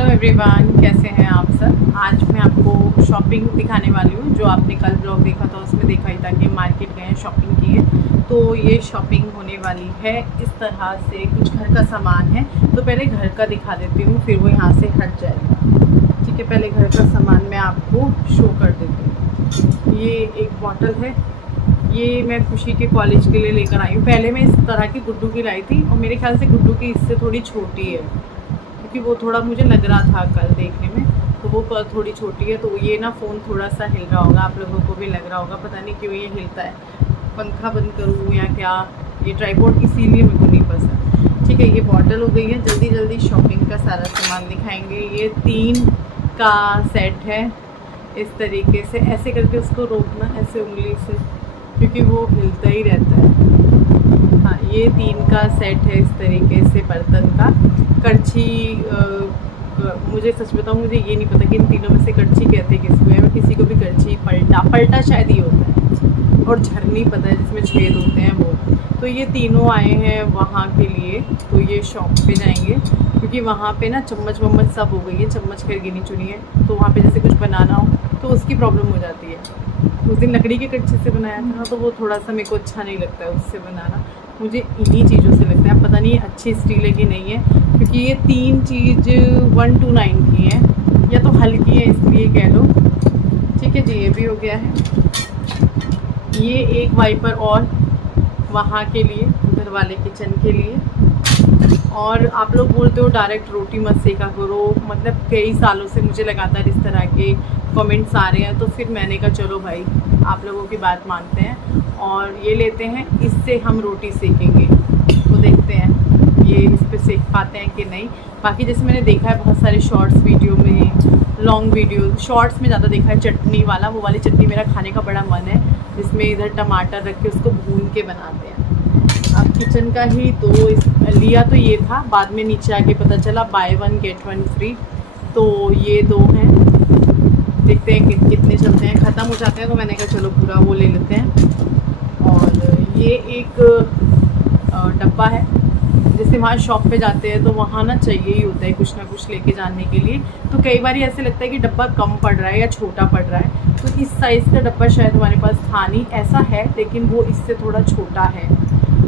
Hello everyone, कैसे हैं आप सब। आज मैं आपको शॉपिंग दिखाने वाली हूँ। जो आपने कल ब्लॉग देखा था उसमें देखा ही था कि मार्केट गए हैं, शॉपिंग की है। तो ये शॉपिंग होने वाली है इस तरह से, कुछ घर का सामान है। तो पहले घर का दिखा देती हूँ, फिर वो यहाँ से हट जाएगा। ठीक है, पहले घर का सामान मैं आपको शो कर देती हूँ। ये एक बॉटल है, ये मैं खुशी के कॉलेज के लिए लेकर आई हूँ। पहले मैं इस तरह की गुड्डू की लाई थी और मेरे ख्याल से गुड्डू की इससे थोड़ी छोटी है, क्योंकि वो थोड़ा मुझे लग रहा था कल देखने में, तो वो थोड़ी छोटी है। तो ये ना फ़ोन थोड़ा सा हिल रहा होगा, आप लोगों को भी लग रहा होगा, पता नहीं क्यों ये हिलता है। पंखा बंद करूँ या क्या, ये ट्राइपॉड इसीलिए मेरे को नहीं पसंद। ठीक है, ये बॉटल हो गई है। जल्दी जल्दी शॉपिंग का सारा सामान दिखाएंगे। ये 3 का सेट है। इस तरीके से ऐसे करके उसको रोकना, ऐसे उंगली से, क्योंकि वो हिलता ही रहता है। हाँ, ये 3 का सेट है इस तरीके से बर्तन का। करछी, मुझे सच बताऊँ, मुझे ये नहीं पता कि इन तीनों में से करछी कहते हैं किसको है। मैं किसी को भी करछी, पलटा शायद ये होता है, और झरनी पता है जिसमें छेद होते हैं वो। तो ये तीनों आए हैं वहाँ के लिए। तो ये शॉप पे जाएंगे, क्योंकि वहाँ पे ना चम्मच वम्मच सब हो गई है। चम्मच खैर गिनी चुनी है, तो वहाँ पे जैसे कुछ बनाना हो तो उसकी प्रॉब्लम हो जाती है। उस दिन लकड़ी के करछी से बनाया था, तो वो थोड़ा सा मेरे को अच्छा नहीं लगता है उससे बनाना। मुझे इन्हीं चीज़ों से लगता है, पता नहीं अच्छी स्टील है कि नहीं है, क्योंकि ये 3 चीज़ 129 की है, या तो हल्की है इसलिए कह लो। ठीक है जी, ये भी हो गया है। ये एक वाइपर और वहाँ के लिए, उधर वाले किचन के लिए। और आप लोग बोलते हो डायरेक्ट रोटी मत सेका करो, मतलब कई सालों से मुझे लगातार इस तरह के कमेंट्स आ रहे हैं। तो फिर मैंने कहा चलो भाई, आप लोगों की बात मानते हैं और ये लेते हैं। इससे हम रोटी सेकेंगे, तो देखते हैं ये इस पे सेक पाते हैं कि नहीं। बाकी जैसे मैंने देखा है बहुत सारे शॉर्ट्स वीडियो में, लॉन्ग वीडियो, शॉर्ट्स में ज़्यादा देखा है चटनी वाला। वो वाली चटनी मेरा खाने का बड़ा मन है, जिसमें इधर टमाटर रख के उसको भून के बनाते हैं। अब किचन का ही 2 लिया तो ये था, बाद में नीचे आके पता चला बाय 1 गेट 1 फ्री। तो ये 2 हैं, देखते हैं कितने चलते हैं। ख़त्म हो जाते हैं तो मैंने कहा चलो पूरा वो ले लेते हैं। और ये एक डब्बा है, जैसे वहाँ शॉप पे जाते हैं तो वहाँ ना चाहिए ही होता है कुछ ना कुछ लेके जाने के लिए। तो कई बार ऐसे लगता है कि डब्बा कम पड़ रहा है या छोटा पड़ रहा है। तो इस साइज़ का डब्बा शायद हमारे पास था नहीं, ऐसा है लेकिन वो इससे थोड़ा छोटा है।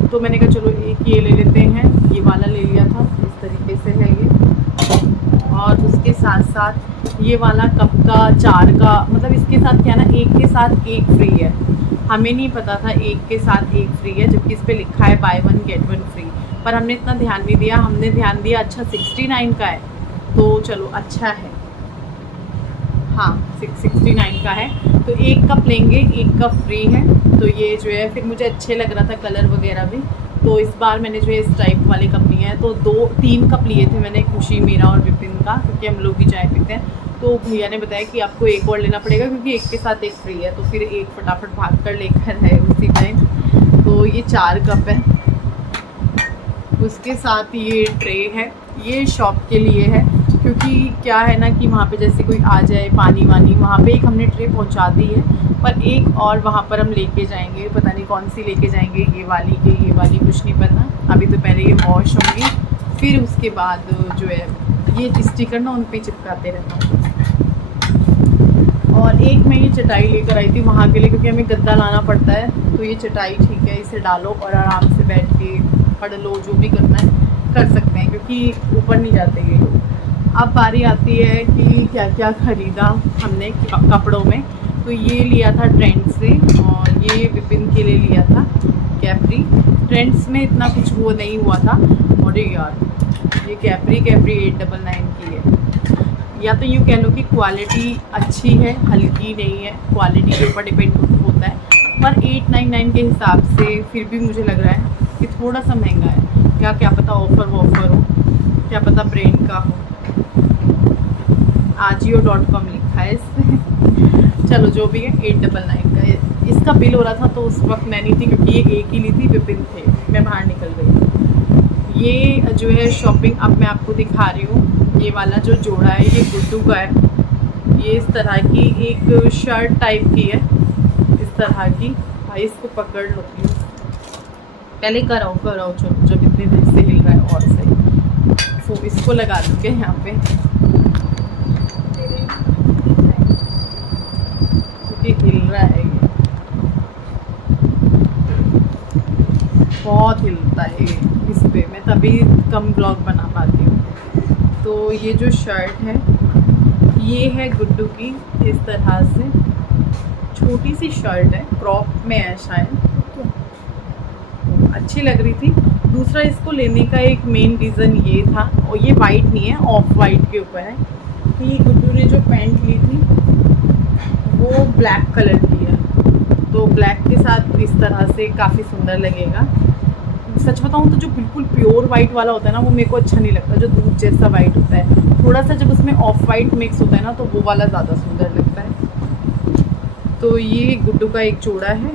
तो मैंने कहा चलो एक ये ले लेते हैं। ये वाला ले लिया था, इस तरीके से है ये। और उसके साथ साथ ये वाला कप का 4 का, मतलब इसके साथ क्या ना, एक के साथ एक फ्री है। हमें नहीं पता था एक के साथ एक फ्री है, जबकि इस पे लिखा है बाय 1 गेट 1 फ्री। पर हमने इतना ध्यान नहीं दिया। हमने ध्यान दिया अच्छा 69 का है, तो चलो अच्छा है। हाँ, 69 का है। तो एक कप लेंगे, एक कप फ्री है। तो ये जो है, फिर मुझे अच्छे लग रहा था कलर वगैरह भी, तो इस बार मैंने जो है इस टाइप वाले कप लिए हैं। तो 3 कप लिए थे मैंने, खुशी, मेरा और विपिन का, क्योंकि हम लोग भी चाय पीते हैं। तो भैया ने बताया कि आपको एक और लेना पड़ेगा, क्योंकि एक के साथ एक फ्री है। तो फिर एक फटाफट भाग कर लेकर आए उसी टाइम। तो ये 4 कप है। उसके साथ ये ट्रे है, ये शॉप के लिए है, क्योंकि क्या है ना कि वहाँ पे जैसे कोई आ जाए पानी वानी, वहाँ पे एक हमने ट्रे पहुँचा दी है, पर एक और वहाँ पर हम लेके जाएंगे। पता नहीं कौन सी लेके जाएंगे, ये वाली कि ये वाली, कुछ नहीं पता। अभी तो पहले ये वॉश होंगी, फिर उसके बाद जो है ये स्टिकर ना उन पे चिपकाते रहता हूँ। और एक मैं ये चटाई लेकर आई थी वहाँ के लिए, क्योंकि हमें गद्दा लाना पड़ता है। तो ये चटाई ठीक है, इसे डालो और आराम से बैठ के पढ़ लो, जो भी करना है कर सकते हैं, क्योंकि ऊपर नहीं जाते ये लोग। अब बारी आती है कि क्या क्या ख़रीदा हमने कपड़ों में। तो ये लिया था ट्रेंड्स से, और ये विपिन के लिए लिया था कैप्री। ट्रेंड्स में इतना कुछ वो नहीं हुआ था। और यार ये कैप्री 899 की है। या तो यूँ कह लो कि क्वालिटी अच्छी है, हल्की नहीं है, क्वालिटी के ऊपर डिपेंड होता है। पर 899 के हिसाब से फिर भी मुझे लग रहा है कि थोड़ा सा महंगा है। क्या पता ऑफ़र हो, क्या पता ब्रांड का हो। Ajio.com लिखा है इस पर। चलो जो भी है, 899 का है। इसका बिल हो रहा था तो उस वक्त मैं नहीं थी, क्योंकि ये एक ही ली थी, विपिन थे, मैं बाहर निकल गई। ये जो है शॉपिंग अब मैं आपको दिखा रही हूँ। ये वाला जो जोड़ा है ये गुड्डू का है। ये इस तरह की एक शर्ट टाइप की है, इस तरह की। भाई इसको पकड़ लो प्लीज़, पहले कराओ चलो, जब इतने देर से हिल रहा है। और सही इसको लगा दूँगे यहाँ पे क्योंकि हिल रहा है ये, बहुत हिलता है ये इस पे, मैं तभी कम ब्लॉग बना पाती हूँ। तो ये जो शर्ट है ये है गुड्डू की, इस तरह से छोटी सी शर्ट है, क्रॉप में है शायद, अच्छी लग रही थी। दूसरा इसको लेने का एक मेन रीज़न ये था, और ये वाइट नहीं है, ऑफ वाइट के ऊपर है, कि गुड्डू ने जो पैंट ली थी वो ब्लैक कलर की है, तो ब्लैक के साथ इस तरह से काफ़ी सुंदर लगेगा। सच बताऊँ तो जो बिल्कुल प्योर वाइट वाला होता है ना वो मेरे को अच्छा नहीं लगता, जो दूध जैसा वाइट होता है, थोड़ा सा जब उसमें ऑफ वाइट मिक्स होता है ना तो वो वाला ज़्यादा सुंदर लगता है। तो ये गुड्डू का एक जोड़ा है।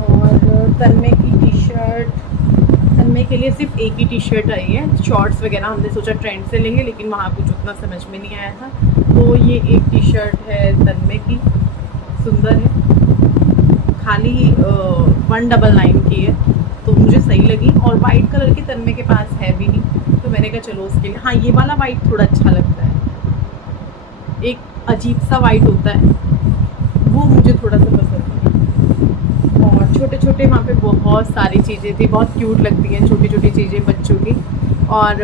और तन्मय की टी शर्ट, तन्मय के लिए सिर्फ एक ही टी शर्ट आई है, शॉर्ट्स वगैरह हमने सोचा ट्रेंड से लेंगे लेकिन वहाँ कुछ उतना समझ में नहीं आया था, तो ये एक टी शर्ट है तन्मय की, सुंदर है, खाली 199 की है, तो मुझे सही लगी। और वाइट कलर की तन्मय के पास है भी नहीं, तो मैंने कहा चलो उसके लिए, हाँ ये वाला वाइट थोड़ा अच्छा लगता है, एक अजीब सा वाइट होता है वो मुझे थोड़ा सा पसंद है। और छोटे छोटे वहाँ पे बहुत सारी चीज़ें थी, बहुत क्यूट लगती हैं छोटी छोटी चीज़ें बच्चों की, और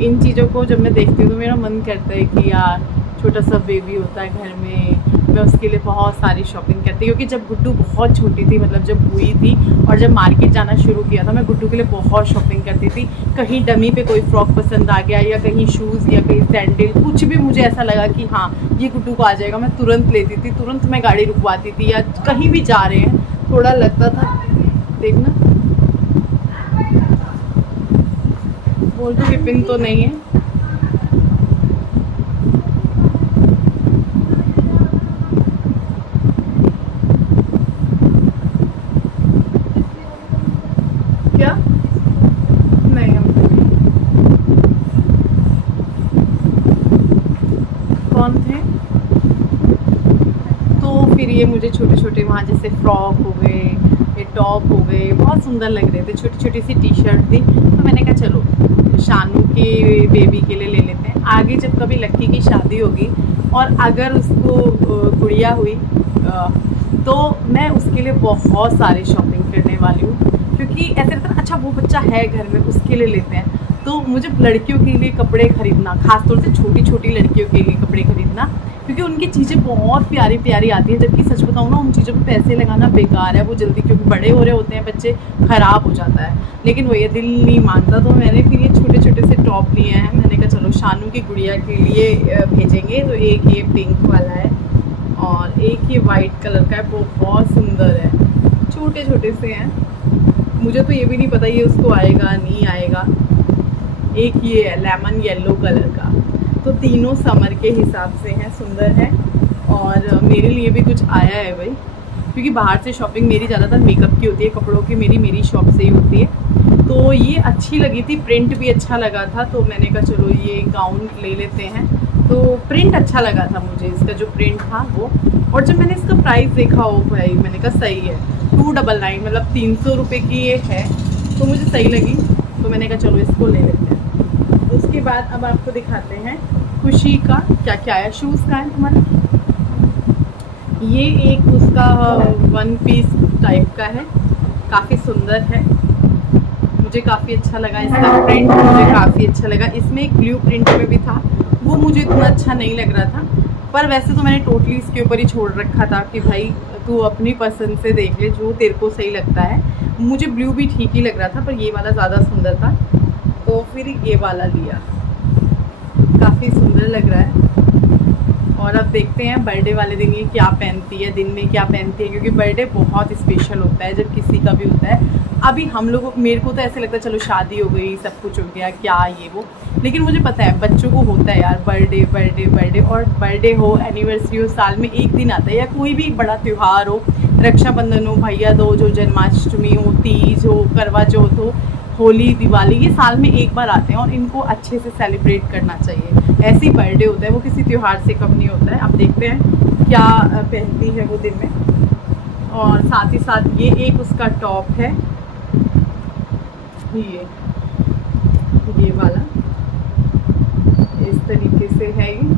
इन चीज़ों को जब मैं देखती हूँ तो मेरा मन करता है कि यार छोटा सा बेबी होता है घर में, मैं उसके लिए बहुत सारी शॉपिंग करती, क्योंकि जब गुड्डू बहुत छोटी थी, मतलब जब हुई थी और जब मार्केट जाना शुरू किया था, मैं गुड्डू के लिए बहुत शॉपिंग करती थी। कहीं डमी पे कोई फ्रॉक पसंद आ गया, या कहीं शूज़, या कहीं सैंडल, कुछ भी मुझे ऐसा लगा कि हाँ ये गुड्डू को आ जाएगा, मैं तुरंत लेती थी, तुरंत मैं गाड़ी रुकवाती थी, या कहीं भी जा रहे हैं थोड़ा लगता था, देखना बोल तो विपिन तो नहीं है, क्या नहीं हम कौन थे। तो फिर ये मुझे छोटे छोटे वहाँ जैसे फ्रॉक हो गए, ये टॉप हो गए, बहुत सुंदर लग रहे थे, छोटी छोटी सी टी शर्ट थी, तो मैंने कहा चलो शानू के बेबी के लिए ले लेते हैं। आगे जब कभी लक्की की शादी होगी और अगर उसको गुड़िया हुई तो मैं उसके लिए बहुत सारी शॉपिंग करने वाली हूँ, क्योंकि ऐसे लगता है अच्छा वो बच्चा है घर में उसके लिए लेते हैं, तो मुझे लड़कियों के लिए कपड़े खरीदना, खासतौर से छोटी छोटी लड़कियों के लिए कपड़े खरीदना, क्योंकि उनकी चीज़ें बहुत प्यारी प्यारी आती हैं, जबकि सच बताऊँ ना उन चीज़ों पे पैसे लगाना बेकार है, वो जल्दी क्योंकि बड़े हो रहे होते हैं बच्चे, ख़राब हो जाता है, लेकिन वो ये दिल नहीं मानता, तो मैंने फिर ये छोटे छोटे से टॉप लिए हैं। मैंने कहा चलो शानू की गुड़िया के लिए भेजेंगे, तो एक ये पिंक वाला है और एक ये वाइट कलर का है, बहुत सुंदर है, छोटे छोटे से हैं, मुझे तो ये भी नहीं पता ये उसको आएगा नहीं आएगा। एक ये है लेमन येलो कलर का, तो तीनों समर के हिसाब से हैं, सुंदर है। और मेरे लिए भी कुछ आया है भाई, क्योंकि बाहर से शॉपिंग मेरी ज़्यादातर मेकअप की होती है, कपड़ों की मेरी शॉप से ही होती है, तो ये अच्छी लगी थी, प्रिंट भी अच्छा लगा था, तो मैंने कहा चलो ये गाउन ले लेते हैं। तो प्रिंट अच्छा लगा था मुझे, इसका जो प्रिंट था वो, और जब मैंने इसका प्राइस देखा हो भाई मैंने कहा सही है, 299 मतलब 300 रुपये की ये है, तो मुझे सही लगी, तो मैंने कहा चलो इसको ले लेते हैं। उसके बाद अब आपको दिखाते हैं खुशी का क्या क्या आया। शूज़ का है तुम्हारा, ये एक उसका 1 पीस टाइप का है, काफ़ी सुंदर है, मुझे काफ़ी अच्छा लगा इसका प्रिंट, मुझे काफ़ी अच्छा लगा। इसमें एक ब्लू प्रिंट में भी था, वो मुझे इतना अच्छा नहीं लग रहा था, पर वैसे तो मैंने टोटली इसके ऊपर ही छोड़ रखा था कि भाई तू अपनी पसंद से देख ले जो तेरे को सही लगता है। मुझे ब्लू भी ठीक ही लग रहा था, पर ये वाला ज़्यादा सुंदर था, तो फिर ये वाला लिया, काफ़ी सुंदर लग रहा है। और अब देखते हैं बर्थडे वाले दिन ये क्या पहनती है, दिन में क्या पहनती है, क्योंकि बर्थडे बहुत स्पेशल होता है जब किसी का भी होता है। अभी हम लोग, मेरे को तो ऐसे लगता है चलो शादी हो गई, सब कुछ हो गया, क्या ये वो, लेकिन मुझे पता है बच्चों को होता है यार बर्थडे बर्थडे बर्थडे, और बर्थडे हो, एनिवर्सरी हो, साल में एक दिन आता है, या कोई भी बड़ा त्यौहार हो, रक्षाबंधन हो, भैया दूज हो, जन्माष्टमी हो, तीज हो, करवा चौथ हो, होली, दिवाली, ये साल में एक बार आते हैं और इनको अच्छे से सेलिब्रेट करना चाहिए। ऐसे ही बर्थडे होता है, वो किसी त्यौहार से कम नहीं होता है। अब देखते हैं क्या पहनती है वो दिन में। और साथ ही साथ ये एक उसका टॉप है, ये ये वाला इस तरीके से है। ये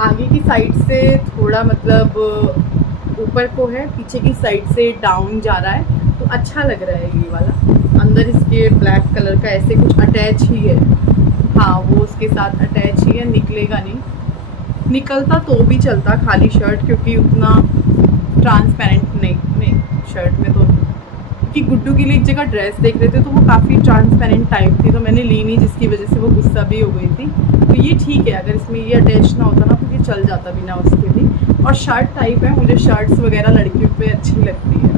आगे की साइड से थोड़ा मतलब ऊपर को है, पीछे की साइड से डाउन जा रहा है, तो अच्छा लग रहा है ये वाला। अंदर इसके ब्लैक कलर का ऐसे कुछ अटैच ही है, हाँ वो उसके साथ अटैच ही है, निकलेगा नहीं, निकलता तो भी चलता खाली शर्ट, क्योंकि उतना ट्रांसपेरेंट नहीं शर्ट में तो, कि गुड्डू के लिए एक जगह ड्रेस देख रहे थे तो वो काफ़ी ट्रांसपेरेंट टाइप थी, तो मैंने ली नहीं, जिसकी वजह से वो गुस्सा भी हो गई थी। तो ये ठीक है, अगर इसमें ये अटैच ना होता ना तो ये चल जाता बिना उसके भी। और शर्ट टाइप है, मुझे शर्ट्स वगैरह लड़कियों पे अच्छी लगती है।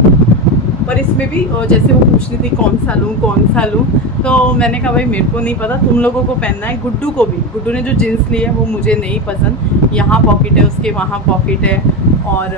पर इसमें भी जैसे वो पूछ रही थी कौन सा लूँ, तो मैंने कहा भाई मेरे को नहीं पता, तुम लोगों को पहनना है। गुड्डू को भी, गुड्डू ने जो जीन्स ली है वो मुझे नहीं पसंद, यहाँ पॉकेट है उसके, वहाँ पॉकेट है, और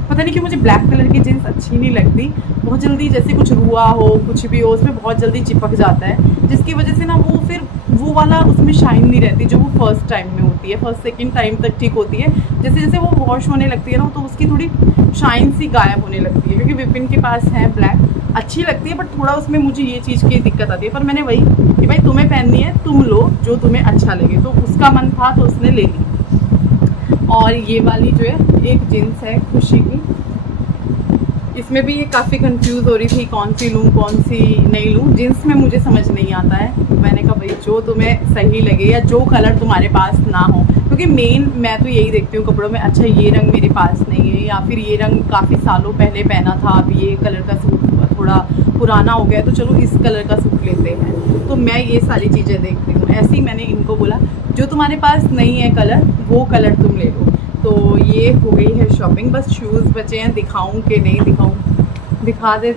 पता नहीं क्यों मुझे ब्लैक कलर की जीन्स अच्छी नहीं लगती, बहुत जल्दी जैसे कुछ रुआ हो कुछ भी हो उसमें बहुत जल्दी चिपक जाता है, जिसकी वजह से ना वो फिर वो वाला उसमें शाइन नहीं रहती जो वो फर्स्ट टाइम में होती है। फर्स्ट सेकंड टाइम तक ठीक होती है, जैसे जैसे वो वॉश होने लगती है ना तो उसकी थोड़ी शाइन सी गायब होने लगती है। क्योंकि विपिन के पास है ब्लैक, अच्छी लगती है, बट थोड़ा उसमें मुझे ये चीज़ की दिक्कत आती है। पर मैंने वही कि भाई तुम्हें पहननी है तुम लो, जो तुम्हें अच्छा लगे, तो उसका मन था तो उसने ले ली। और ये वाली जो है एक जीन्स है खुशी की, इसमें भी ये काफ़ी कंफ्यूज हो रही थी कौन सी लूँ कौन सी नहीं लूँ। जीन्स में मुझे समझ नहीं आता है, मैंने कहा भाई जो तुम्हें सही लगे या जो कलर तुम्हारे पास ना हो, क्योंकि मेन मैं तो यही देखती हूँ कपड़ों में, अच्छा ये रंग मेरे पास नहीं है, या फिर ये रंग काफ़ी सालों पहले पहना था, अब ये कलर का सूट थोड़ा पुराना हो गया तो चलो इस कलर का सूट लेते हैं। तो मैं ये सारी चीज़ें देखती हूँ। ऐसे ही मैंने इनको बोला जो तुम्हारे पास नहीं है कलर वो कलर तुम ले लो। तो ये हो गई है शॉपिंग, बस शूज़ बचे हैं, दिखाऊं कि नहीं दिखाऊं, दिखा दे।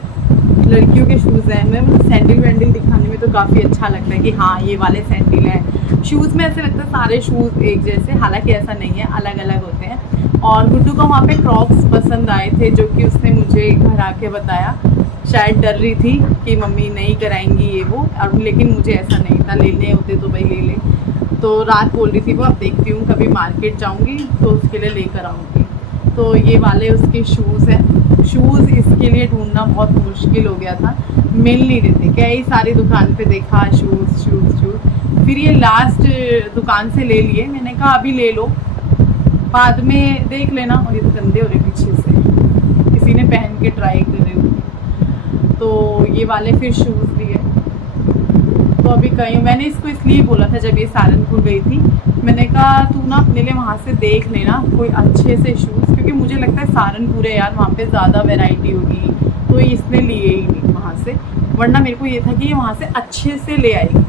लड़कियों के शूज़ हैं, मैं सैंडल वैंडल दिखाने में तो काफ़ी अच्छा लगता है कि हाँ ये वाले सैंडल हैं। शूज़ में ऐसे लगता है सारे शूज़ एक जैसे, हालांकि ऐसा नहीं है, अलग अलग होते हैं। और गुड्डू को वहाँ पे क्रॉक्स पसंद आए थे, जो कि उसने मुझे घर आके बताया, शायद डर रही थी कि मम्मी नहीं कराएंगी ये वो, और लेकिन मुझे ऐसा नहीं था, लेने होते तो भाई ले ले। तो रात बोल रही थी वो, अब देखती हूँ कभी मार्केट जाऊँगी तो उसके लिए लेकर आऊँगी। तो ये वाले उसके शूज़ हैं। शूज़ इसके लिए ढूंढना बहुत मुश्किल हो गया था, मिल नहीं रहे थे, कई सारी दुकान पे देखा शूज़, फिर ये लास्ट दुकान से ले लिए। मैंने कहा अभी ले लो, बाद में देख लेना। और ये तो गंदे हो रहे पीछे से, किसी ने पहन के ट्राई कर रहे हो। तो ये वाले फिर शूज़ लिए। तो अभी कहीं मैंने इसको इसलिए बोला था जब ये सहारनपुर गई थी, मैंने कहा तू ना अपने लिए वहाँ से देख लेना कोई अच्छे से शूज़, क्योंकि मुझे लगता है सहारनपुर है यार, वहाँ पे ज़्यादा वैरायटी होगी, तो इसने लिए ही नहीं वहाँ से। वरना मेरे को ये था कि ये वहाँ से अच्छे से ले आई,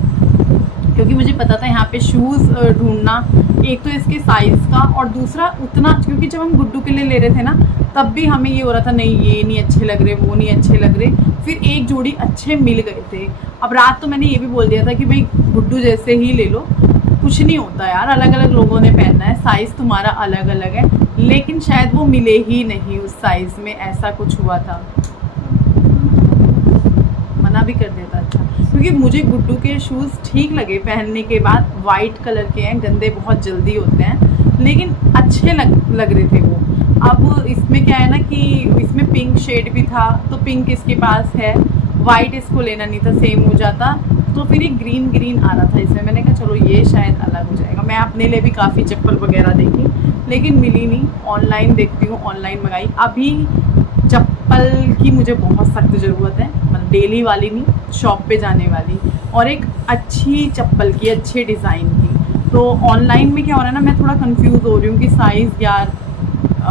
क्योंकि मुझे पता था यहाँ पे शूज़ ढूंढना, एक तो इसके साइज़ का और दूसरा उतना, क्योंकि जब हम गुड्डू के लिए ले रहे थे ना तब भी हमें ये हो रहा था नहीं ये नहीं अच्छे लग रहे, वो नहीं अच्छे लग रहे, फिर एक जोड़ी अच्छे मिल गए थे। अब रात तो मैंने ये भी बोल दिया था कि भाई गुड्डू जैसे ही ले लो, कुछ नहीं होता यार, अलग अलग लोगों ने पहनना है, साइज़ तुम्हारा अलग अलग है, लेकिन शायद वो मिले ही नहीं उस साइज़ में, ऐसा कुछ हुआ था। मना भी कर देता अच्छा, क्योंकि मुझे गुड्डू के शूज़ ठीक लगे पहनने के बाद, वाइट कलर के हैं, गंदे बहुत जल्दी होते हैं, लेकिन अच्छे लग रहे थे वो। अब इसमें क्या है ना कि इसमें पिंक शेड भी था, तो पिंक इसके पास है, वाइट इसको लेना नहीं था, सेम हो जाता, तो फिर ये ग्रीन आ रहा था इसमें। मैंने कहा चलो ये शायद अलग हो जाएगा। मैं अपने लिए भी काफ़ी चप्पल वगैरह देखी, लेकिन मिली नहीं। ऑनलाइन देखती हूँ, ऑनलाइन मंगाई। अभी चप्पल की मुझे बहुत सख्त ज़रूरत है, मतलब डेली वाली नहीं, शॉप पे जाने वाली, और एक अच्छी चप्पल की, अच्छे डिज़ाइन की। तो ऑनलाइन में क्या हो रहा है ना, मैं थोड़ा कंफ्यूज हो रही हूँ कि साइज़ यार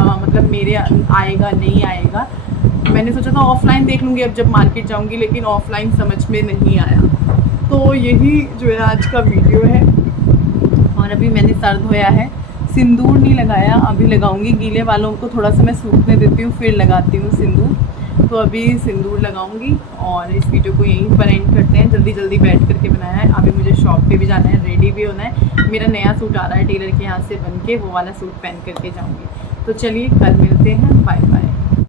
मतलब मेरे आएगा नहीं आएगा। मैंने सोचा था ऑफ़लाइन देख लूँगी अब जब मार्केट जाऊँगी, लेकिन ऑफ़लाइन समझ में नहीं आया। तो यही जो है आज का वीडियो है। और अभी मैंने सर धोया है, सिंदूर नहीं लगाया, अभी लगाऊंगी। गीले वालों को थोड़ा सा मैं सूखने देती हूँ, फिर लगाती हूँ सिंदूर। तो अभी सिंदूर लगाऊंगी और इस वीडियो को यहीं पर एंड करते हैं। जल्दी जल्दी बैठ करके बनाया है, अभी मुझे शॉप पे भी जाना है, रेडी भी होना है। मेरा नया सूट आ रहा है टेलर के यहाँ से बन के, वो वाला सूट पहन करके जाऊँगी। तो चलिए कल मिलते हैं, बाय बाय।